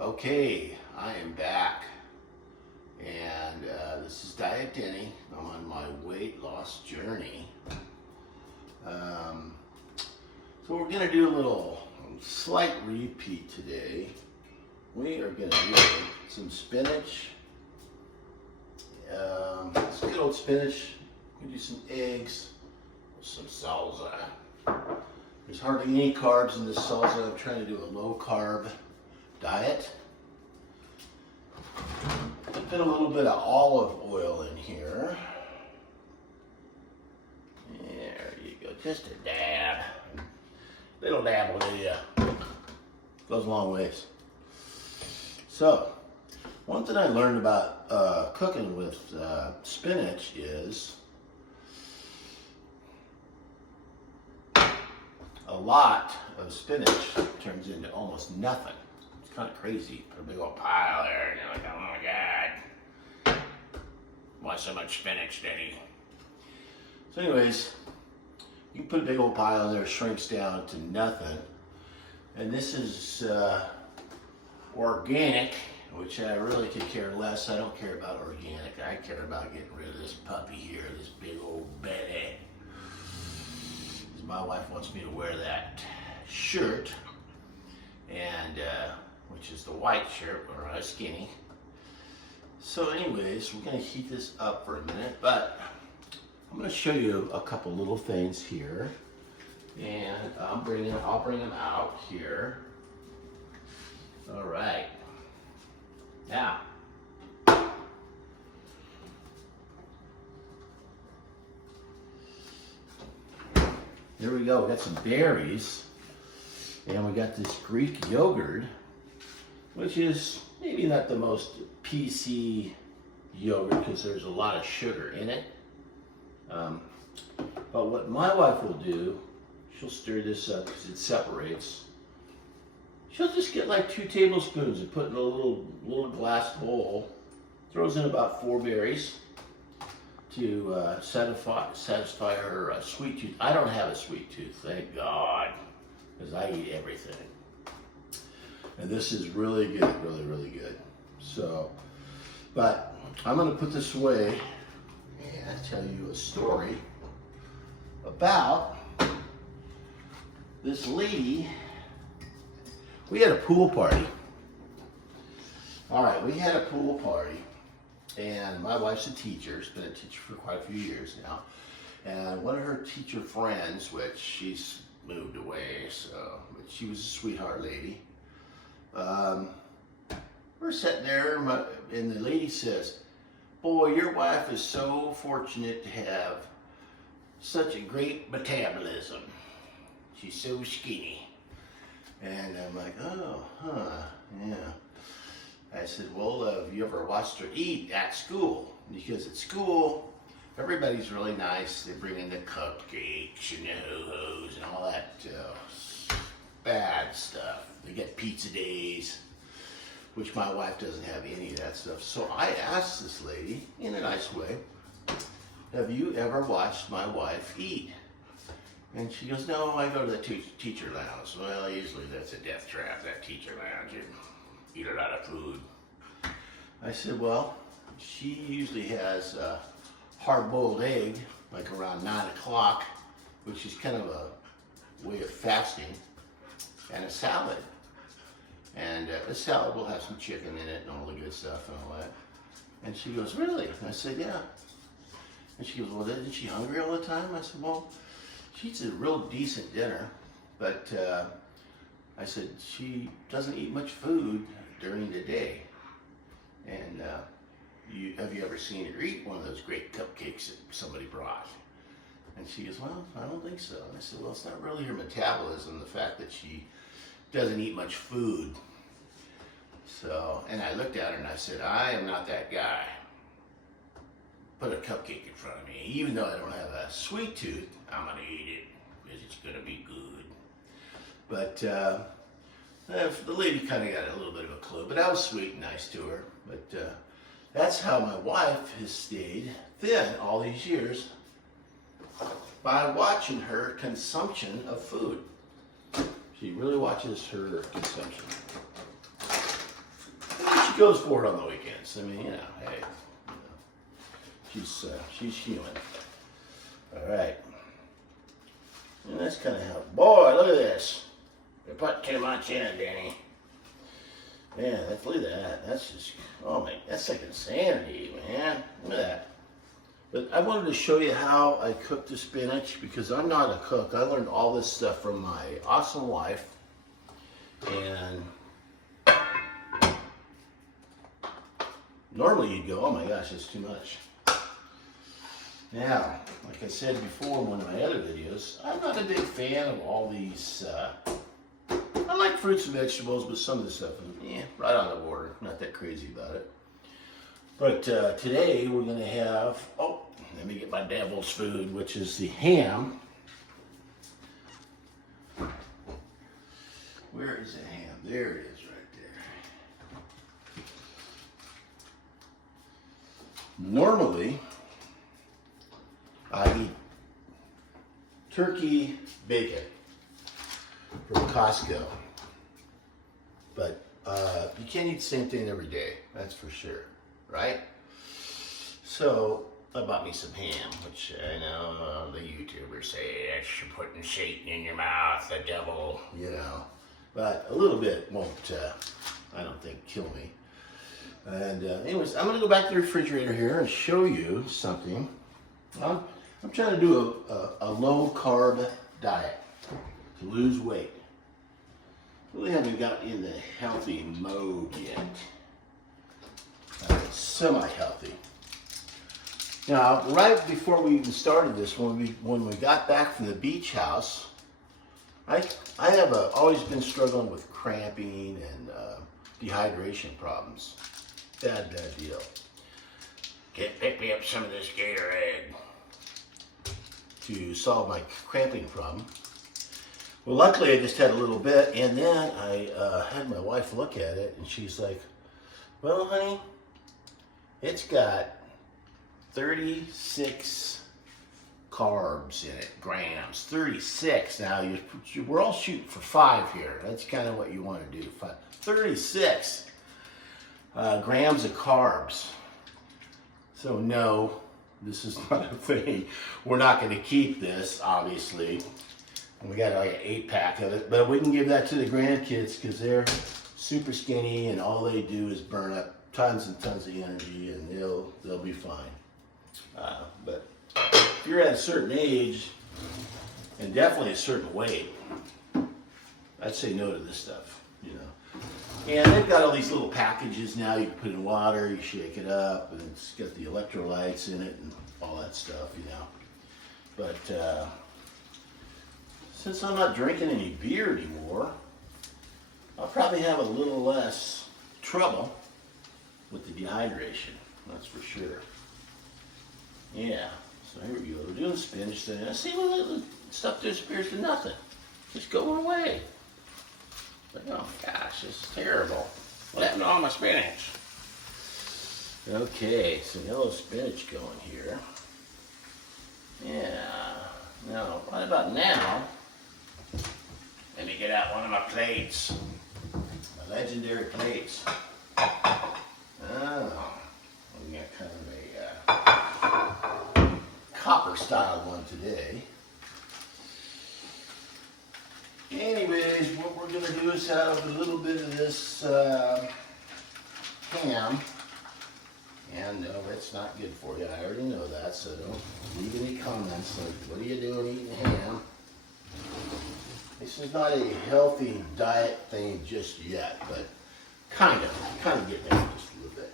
Okay, I am back, and this is Diet Denny. I'm on my weight loss journey. So we're going to do a little slight repeat today. We are going to do some spinach, some good old spinach. We're going to do some eggs, some salsa. There's hardly any carbs in this salsa. I'm trying to do a low-carb diet. Put a little bit of olive oil in here. There you go, just a dab. Little dab will do ya. Goes a long ways. So, one thing I learned about cooking with spinach is a lot of spinach turns into almost nothing. It's kind of crazy. Put a big old pile there, and you're like, oh my God. Why so much spinach, Denny? So anyways, you can put a big old pile in there, shrinks down to nothing. And this is organic, which I really could care less. I don't care about organic. I care about getting rid of this puppy here, this big old Betty. My wife wants me to wear that shirt, and which is the white shirt, where I'm skinny. So anyways, we're going to heat this up for a minute, but I'm going to show you a couple little things here, and I'll bring them out here. All right. Now, there we go. We got some berries, and we got this Greek yogurt, which is maybe not the most PC yogurt because there's a lot of sugar in it. But what my wife will do, she'll stir this up because it separates. She'll just get like 2 tablespoons and put in a little glass bowl. Throws in about 4 berries to satisfy her sweet tooth. I don't have a sweet tooth, thank God, because I eat everything. And this is really good, really, really good. So, but I'm going to put this away and tell you a story about this lady. We had a pool party. All right, we had a pool party. And my wife's a teacher, has been a teacher for quite a few years now. And one of her teacher friends, which she's moved away, but she was a sweetheart lady. We're sitting there, and the lady says, boy, your wife is so fortunate to have such a great metabolism. She's so skinny. And I'm like, oh, huh, yeah. I said, well, have you ever watched her eat at school? Because at school, everybody's really nice. They bring in the cupcakes and the ho-hos and all that bad stuff. They get pizza days, which my wife doesn't have any of that stuff. So I asked this lady, in a nice way, have you ever watched my wife eat? And she goes, no, I go to the teacher lounge. Well, usually that's a death trap, that teacher lounge. Eat a lot of food. I said, well, she usually has a hard-boiled egg, like around 9 o'clock, which is kind of a way of fasting, and a salad. And the salad will have some chicken in it and all the good stuff and all that. And she goes, really? And I said, yeah. And she goes, well, isn't she hungry all the time? I said, well, she eats a real decent dinner, but I said, she doesn't eat much food during the day. And have you ever seen her eat one of those great cupcakes that somebody brought? And she goes, well, I don't think so. And I said, well, it's not really her metabolism, the fact that she doesn't eat much food. So, and I looked at her and I said, I am not that guy. Put a cupcake in front of me. Even though I don't have a sweet tooth, I'm going to eat it because it's going to be good. But the lady kind of got a little bit of a clue, but I was sweet and nice to her. But that's how my wife has stayed thin all these years, by watching her consumption of food. She really watches her consumption. goes for it on the weekends. I mean, hey, she's human. All right. And that's kind of how, boy, look at this. You put too much in it, Danny. Man, look at that. That's just, oh my, that's like insanity, man. Look at that. But I wanted to show you how I cook the spinach because I'm not a cook. I learned all this stuff from my awesome wife. And normally you'd go, oh my gosh, that's too much. Now, like I said before in one of my other videos, I'm not a big fan of all these, I like fruits and vegetables, but some of the stuff is, right on the border. Not that crazy about it. But today we're going to have, let me get my devil's food, which is the ham. Where is the ham? There it is right there. Normally, I eat turkey bacon from Costco. But you can't eat the same thing every day, that's for sure, right? So I bought me some ham, which I know the YouTubers say that's putting Satan in your mouth, the devil, But a little bit won't, I don't think, kill me. And anyways, I'm going to go back to the refrigerator here and show you something. I'm trying to do a low-carb diet to lose weight. Really haven't got in the healthy mode yet. Semi-healthy. Now, right before we even started this, when we got back from the beach house, I have always been struggling with cramping and dehydration problems. Bad deal. Pick me up some of this Gatorade to solve my cramping problem. Well, luckily I just had a little bit, and then I had my wife look at it, and she's like, well, honey, it's got 36 carbs in it, grams, 36. Now, we're all shooting for 5 here. That's kind of what you want to do, 36 grams of carbs. So no, this is not a thing. We're not going to keep this, obviously. We got like an 8-pack of it, but we can give that to the grandkids because they're super skinny and all they do is burn up tons and tons of energy, and they'll be fine. But if you're at a certain age and definitely a certain weight, I'd say no to this stuff, And they've got all these little packages now. You can put in water, you shake it up, and it's got the electrolytes in it and all that stuff, But since I'm not drinking any beer anymore, I'll probably have a little less trouble with the dehydration, that's for sure. Yeah, so here we go. We're doing spinach thing. I see the stuff disappears to nothing. Just going away. But oh my gosh, this is terrible. What happened to all my spinach? Okay, some yellow spinach going here. Yeah. Now, right about now, let me get out one of my plates. My legendary plates. Oh, we got kind of a copper style one today. Anyways, what we're going to do is have a little bit of this ham. And no, it's not good for you. I already know that, so don't leave any comments like, what are you doing eating ham? This is not a healthy diet thing just yet, but kind of getting there just a little bit.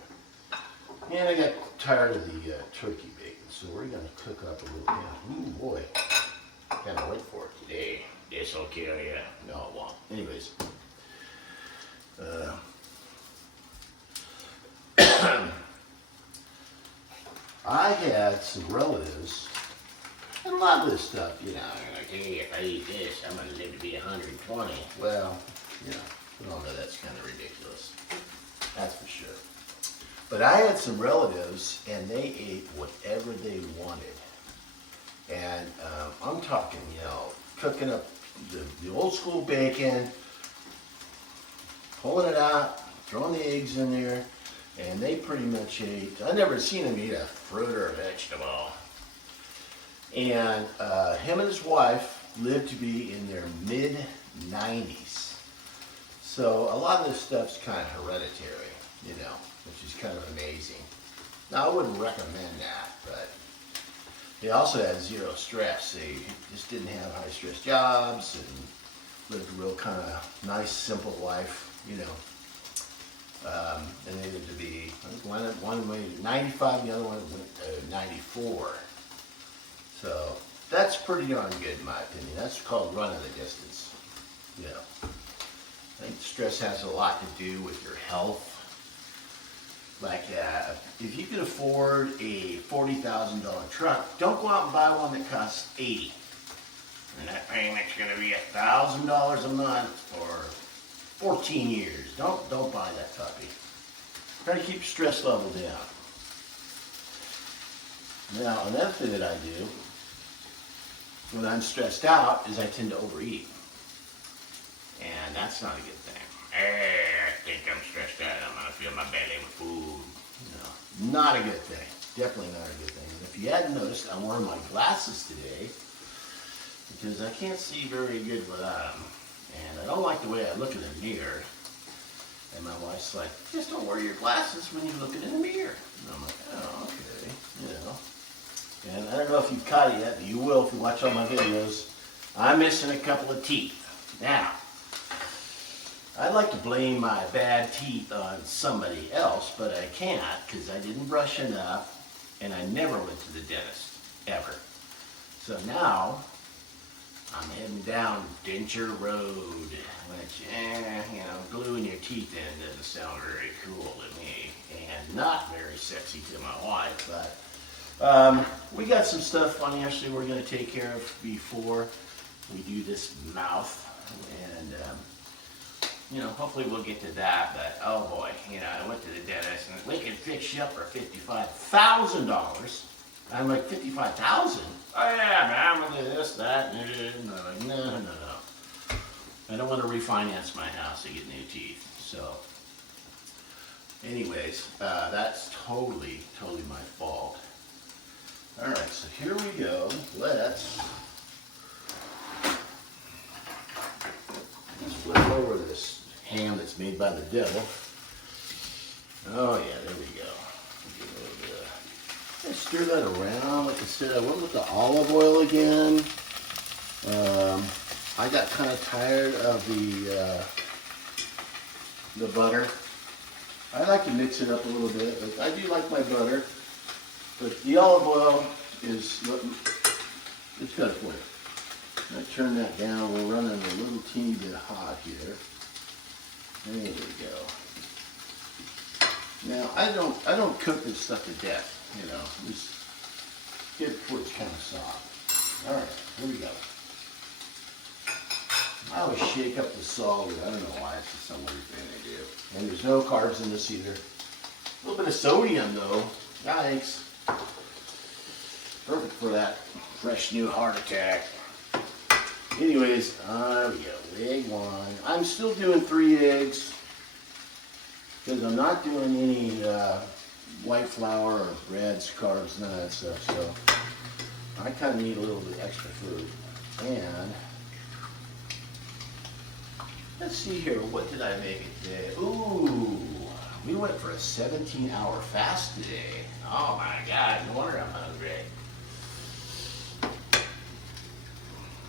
And I got tired of the turkey bacon, so we're going to cook up a little ham. Ooh, boy. Can't wait for it today. This'll kill you. No, it won't. Anyways. I had some relatives, and a lot of this stuff, like, hey, if I eat this, I'm going to live to be 120. Well, we all know that's kind of ridiculous. That's for sure. But I had some relatives, and they ate whatever they wanted. And I'm talking, cooking up the old school bacon, pulling it out, throwing the eggs in there, And they pretty much ate, I never seen them eat a fruit or a vegetable. And him and his wife lived to be in their mid-90s. So a lot of this stuff's kind of hereditary, you know, which is kind of amazing. Now, I wouldn't recommend that, but they also had zero stress. They just didn't have high-stress jobs and lived a real kind of nice, simple life, you know. And they lived to be, I think one went 95, the other one went to 94. So that's pretty darn good in my opinion. That's called running the distance, you know. I think stress has a lot to do with your health. Like, if you can afford a $40,000 truck, don't go out and buy one that costs $80,000. And that payment's going to be $1,000 a month for 14 years. Don't buy that puppy. Try to keep your stress level down. Now, another thing that I do when I'm stressed out is I tend to overeat. And that's not a good thing. I think I'm stressed out. I'm going to fill my belly with food. No, not a good thing. Definitely not a good thing. And if you hadn't noticed, I'm wearing my glasses today because I can't see very good without them. And I don't like the way I look in the mirror. And my wife's like, just don't wear your glasses when you're looking in the mirror. And I'm like, oh, okay, you know. And I don't know if you've caught it yet, but you will if you watch all my videos. I'm missing a couple of teeth. Now, I'd like to blame my bad teeth on somebody else, but I can't because I didn't brush enough and I never went to the dentist, ever. So now, I'm heading down denture road, which, you know, gluing your teeth in doesn't sound very cool to me and not very sexy to my wife, but we got some stuff on Ashley we're going to take care of before we do this mouth, and you know, hopefully we'll get to that, but oh boy, you know, I went to the dentist and we can fix you up for $55,000. I'm like, 55,000? Oh yeah, man, I'm gonna do this, that, and I'm like, no. I don't want to refinance my house to get new teeth. So, anyways, that's totally my fault. All right, so here we go. Let's flip over this ham that's made by the devil. Oh yeah, there we go. Get a little bit of, stir that around. Like I said, I went with the olive oil again. I got kind of tired of the butter. I like to mix it up a little bit. I do like my butter, but the olive oil is, it's got to flip. I turn that down. We're running a little teeny bit hot here. There we go. Now I don't cook this stuff to death. You know, just get it before it's kind of soft. All right, here we go. I always shake up the salt. I don't know why, it's just some weird thing I do. And there's no carbs in this either. A little bit of sodium though. Yikes. Perfect for that fresh new heart attack. Anyways, there we go. Egg one. I'm still doing 3 eggs because I'm not doing any white flour or breads, carbs, none of that stuff. So I kind of need a little bit extra food. And let's see here, what did I make it today? Ooh, we went for a 17-hour fast today. Oh my God, no wonder I'm hungry.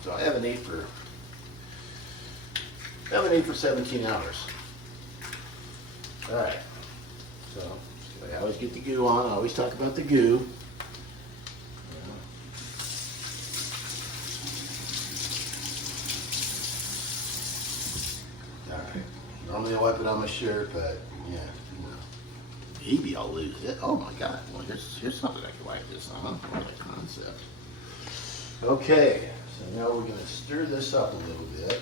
So I haven't ate for 17 hours. All right, so I always get the goo on. I always talk about the goo. Normally I wipe it on my shirt, but yeah, you know, maybe I'll lose it. Oh my God! Well, here's something I can wipe this on. What a concept. Okay, so now we're going to stir this up a little bit.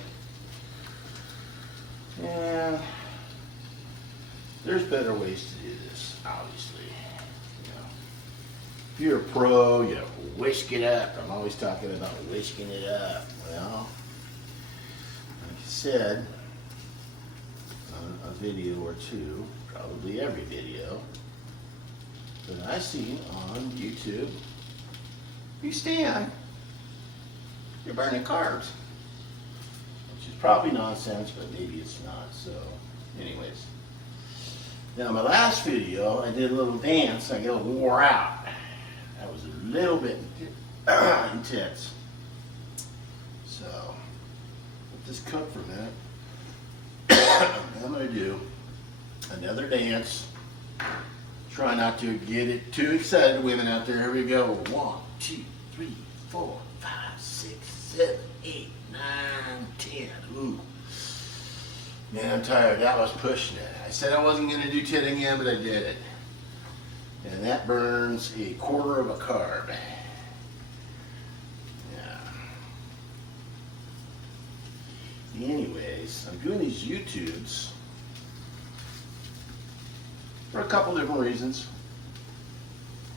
And there's better ways to do this, obviously. You know, if you're a pro, you whisk it up. I'm always talking about whisking it up. Well, like I said, on a video or two, probably every video that I see on YouTube. You stand, you're burning carbs, which is probably nonsense, but maybe it's not. So, anyways. Now, my last video, I did a little dance. I got wore out. That was a little bit intense. So, let this cook for a minute. I'm going to do another dance. Try not to get it too excited, women out there. Here we go. 1, 2, 3, 4, 5, 6, 7, 8, 9, 10. Ooh. Man, I'm tired. That was pushing it. I said I wasn't going to do 10 again, but I did it. And that burns a quarter of a carb. Yeah. Anyways, I'm doing these YouTubes for a couple different reasons.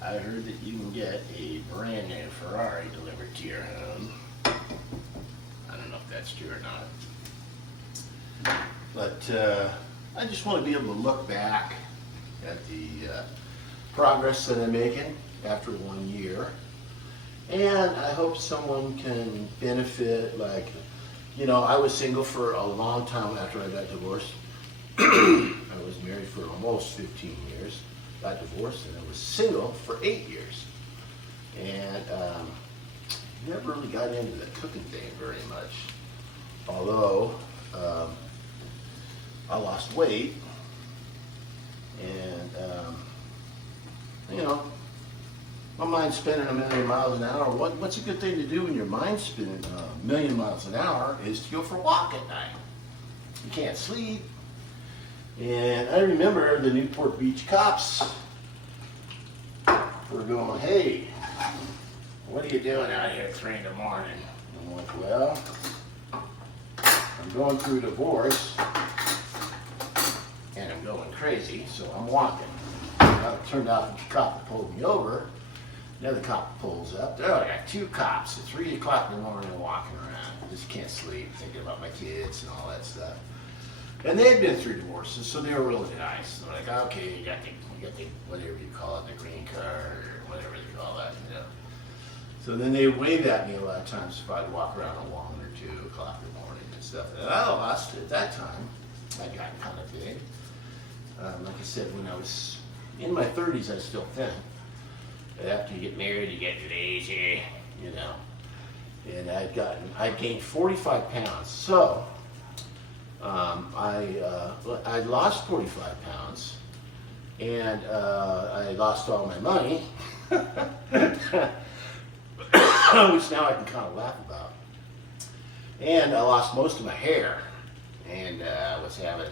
I heard that you can get a brand new Ferrari delivered to your home. I don't know if that's true or not. But I just want to be able to look back at the progress that I'm making after 1 year. And I hope someone can benefit. Like, you know, I was single for a long time after I got divorced. I was married for almost 15 years, got divorced, and I was single for 8 years. And never really got into the cooking thing very much. Although I lost weight, and you know, my mind's spinning a million miles an hour. What's a good thing to do when your mind's spinning a million miles an hour is to go for a walk at night. You can't sleep. And I remember the Newport Beach cops were going, "Hey, what are you doing out here at 3 in the morning?" I'm like, "Well, I'm going through a divorce and I'm going crazy, so I'm walking." Well, it turned out the cop pulled me over. Another cop pulls up. There, I got 2 cops at 3 o'clock in the morning walking around. I just can't sleep, thinking about my kids and all that stuff. And they had been through divorces, so they were really nice. They're like, "Okay, you got the whatever you call it, the green card or whatever they call that, you know." So then they waved at me a lot of times if I'd walk around alone or 2 o'clock in the morning and stuff. And I lost at that time. I got kind of big. Like I said, when I was in my 30s, I was still thin. But after you get married, you get lazy, you know. And I gained 45 pounds. So I lost 45 pounds, and I lost all my money, which now I can kind of laugh about. And I lost most of my hair, and I was having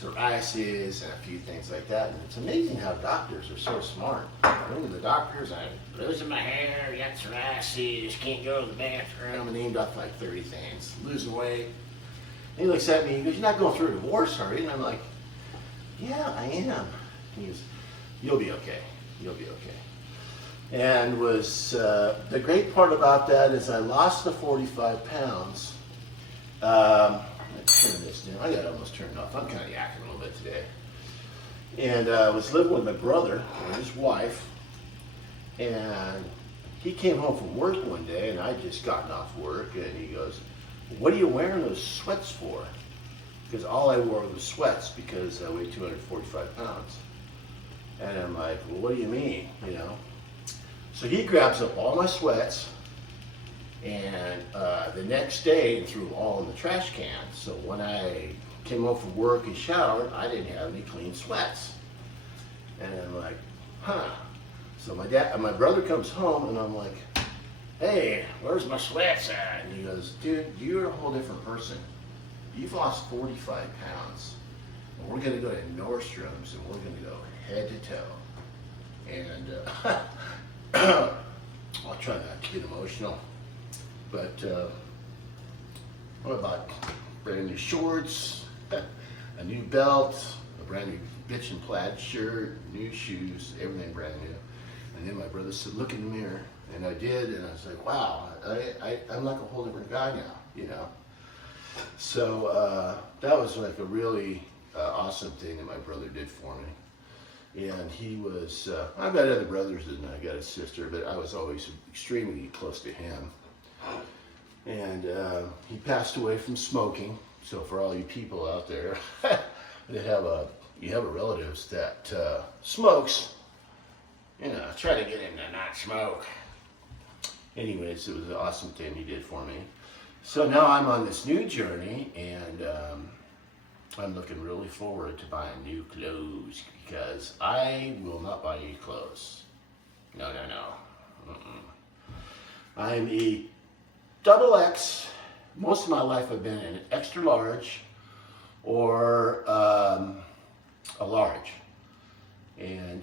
psoriasis and a few things like that. And it's amazing how doctors are so smart. I went to the doctors, I'm losing my hair, got psoriasis, can't go to the bathroom, and named off like 30 things. Losing weight. And he looks at me, he goes, "You're not going through a divorce, are you?" And I'm like, "Yeah, I am." He goes, "You'll be okay. You'll be okay." And was the great part about that is I lost the 45 pounds. Let's turn this down. I got it almost turned off. I'm kind of yakking a little bit today. And I was living with my brother and his wife. And he came home from work one day, and I'd just gotten off work, and he goes, "What are you wearing those sweats for?" Because all I wore was sweats because I weighed 245 pounds. And I'm like, "Well, what do you mean?" You know? So he grabs up all my sweats, and the next day he threw them all in the trash can. So when I came home from work and showered, I didn't have any clean sweats. And I'm like, huh. So my brother comes home, and I'm like, "Hey, where's my sweats at?" And he goes, "Dude, you're a whole different person. You've lost 45 pounds. And we're going to go to Nordstrom's, and we're going to go head to toe." And I'll try not to get emotional. But what about brand new shorts, a new belt, a brand new bitchin' plaid shirt, new shoes, everything brand new. And then my brother said, "Look in the mirror." And I did, and I was like, wow, I'm like a whole different guy now, you know. So that was like a really awesome thing that my brother did for me. And he was, I've got other brothers and I got a sister, but I was always extremely close to him. And he passed away from smoking. So for all you people out there that you have a relatives that smokes, you know, try to get him to not smoke. Anyways, it was an awesome thing he did for me. So now I'm on this new journey, and I'm looking really forward to buying new clothes because I will not buy any clothes. No. I'm a double X. Most of my life I've been an extra large or a large. And,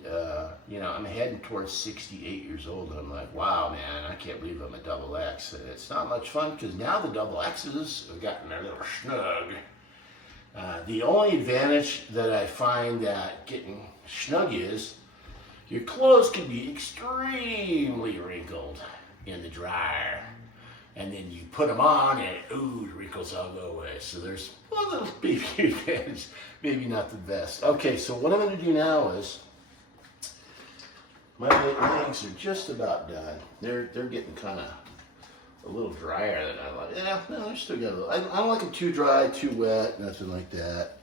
you know, I'm heading towards 68 years old, and I'm like, wow, man, I can't believe I'm a double X. And it's not much fun because now the double X's have gotten a little snug. The only advantage that I find that getting snug is your clothes can be extremely wrinkled in the dryer. And then you put them on and, ooh, the wrinkles all go away. So there's one little baby advantage, maybe not the best. Okay, so what I'm going to do now is, my legs are just about done. They're getting kind of a little drier than I like. Yeah, no, they're still got a little. I don't like them too dry, too wet, nothing like that.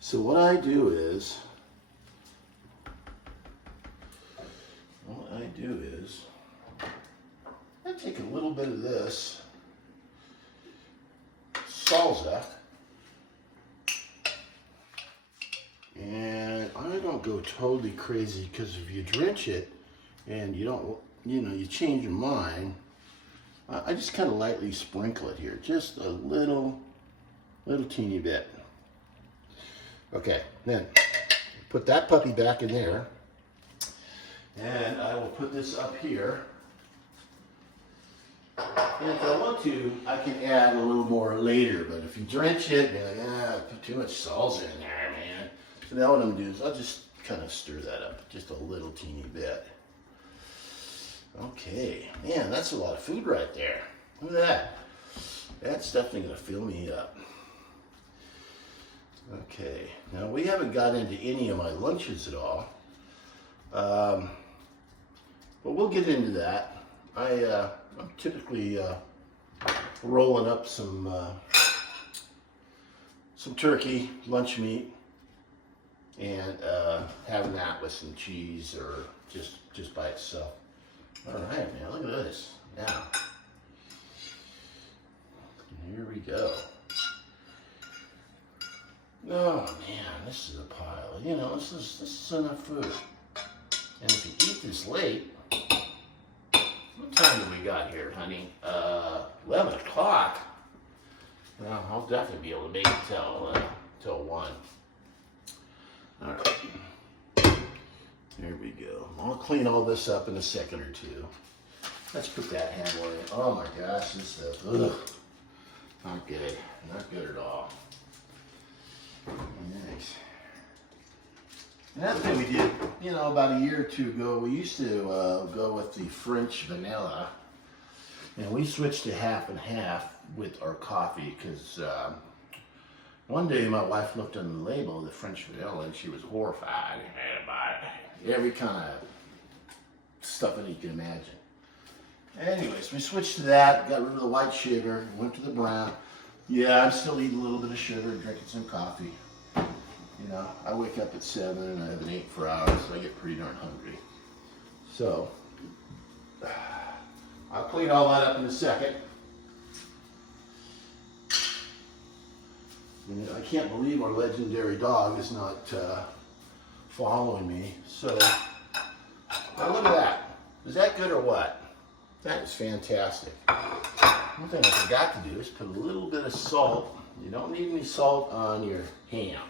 So what I do is, I take a little bit of this salsa, and I don't go totally crazy because if you drench it and you don't, you know, you change your mind, I just kind of lightly sprinkle it here, just a little teeny bit. Okay, then put that puppy back in there, and I will put this up here. And if I want to, I can add a little more later, but if you drench it, you're like, put too much salsa in there, man. So now what I'm gonna do is I'll just kind of stir that up, just a little teeny bit. Okay, man, that's a lot of food right there. Look at that. That's definitely gonna fill me up. Okay, now we haven't got into any of my lunches at all, but we'll get into that. I'm typically rolling up some turkey, lunch meat, and having that with some cheese or just by itself. All right, man, look at this. Now, here we go. Oh man, this is a pile. You know, this is enough food. And if you eat this late, what time do we got here, honey? 11 o'clock. Well, I'll definitely be able to make it till 1. All right. There we go. I'll clean all this up in a second or two. Let's put that handle in. Oh my gosh, this stuff. Ugh. Not good. Not good at all. Nice. Another thing we did, you know, about a year or two ago, we used to go with the French vanilla, and we switched to half and half with our coffee because one day my wife looked on the label of the French vanilla and she was horrified about every kind of stuff that you can imagine. Anyways, we switched to that, got rid of the white sugar, went to the brown. Yeah, I'm still eating a little bit of sugar, drinking some coffee. You know, I wake up at 7 and I haven't ate for hours, so I get pretty darn hungry. So, I'll clean all that up in a second. And I can't believe our legendary dog is not following me. So, now look at that. Is that good or what? That is fantastic. One thing I forgot to do is put a little bit of salt. You don't need any salt on your ham.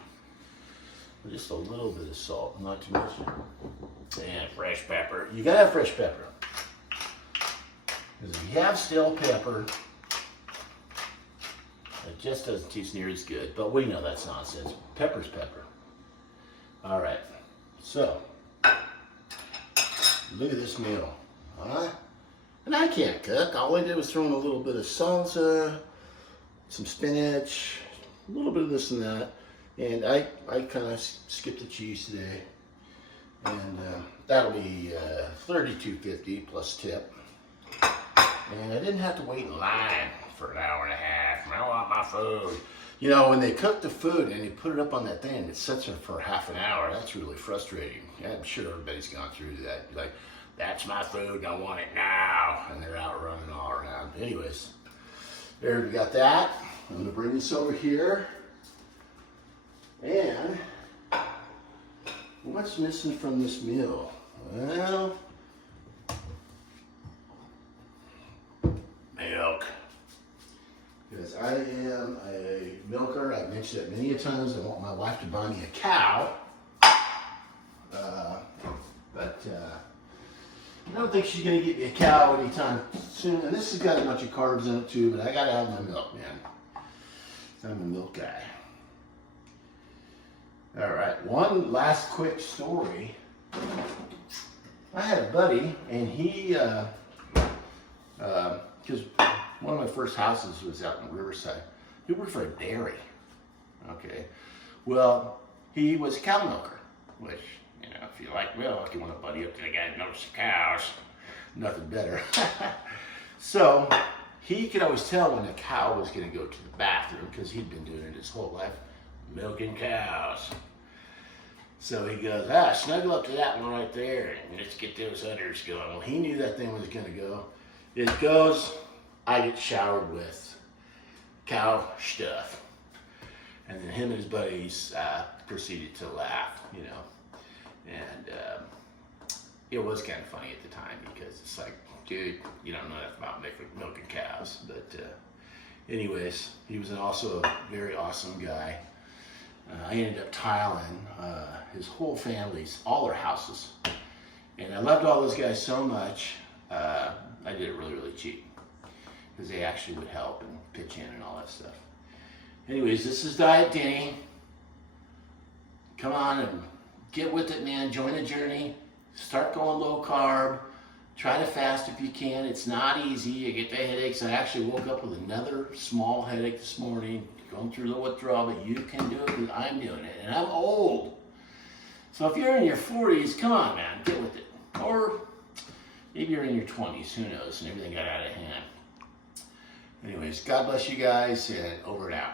Just a little bit of salt, not too much. And fresh pepper. You gotta have fresh pepper. Because if you have stale pepper, it just doesn't taste near as good. But we know that's nonsense. Pepper's pepper. All right. So, look at this meal. Huh? And I can't cook. All I did was throw in a little bit of salsa, some spinach, a little bit of this and that. And I kind of skipped the cheese today. And that'll be $32.50 plus tip. And I didn't have to wait in line for an hour and a half. I want my food. You know, when they cook the food and you put it up on that thing and it sits there for half an hour, that's really frustrating. I'm sure everybody's gone through that. You're like, that's my food, I want it now. And they're out running all around. Anyways, there we got that. I'm gonna bring this over here. And what's missing from this meal? Well, milk. Because I am a milker. I've mentioned it many times. I want my wife to buy me a cow. But I don't think she's going to get me a cow anytime soon. And this has got a bunch of carbs in it too, but I got to have my milk, man. I'm a milk guy. All right, one last quick story. I had a buddy, and he, because one of my first houses was out in Riverside. He worked for a dairy. Okay. Well, he was a cow milker, which, you know, if you like milk, you want to buddy up to the guy that milks the cows. Nothing better. So he could always tell when a cow was going to go to the bathroom because he'd been doing it his whole life, milking cows. So he goes, snuggle up to that one right there and let's get those udders going. Well, he knew that thing was going to go. It goes, I get showered with cow stuff. And then him and his buddies proceeded to laugh, you know. And it was kind of funny at the time because it's like, dude, you don't know enough about milking cows. But anyways, he was also a very awesome guy. I ended up tiling his whole family's, all their houses. And I loved all those guys so much, I did it really, really cheap. Because they actually would help and pitch in and all that stuff. Anyways, this is Diet Denny. Come on and get with it, man. Join the journey. Start going low carb. Try to fast if you can. It's not easy. You get the headaches. I actually woke up with another small headache this morning, going through the withdrawal, but you can do it because I'm doing it. And I'm old. So if you're in your 40s, come on, man, get with it. Or maybe you're in your 20s, who knows, and everything got out of hand. Anyways, God bless you guys, and over and out.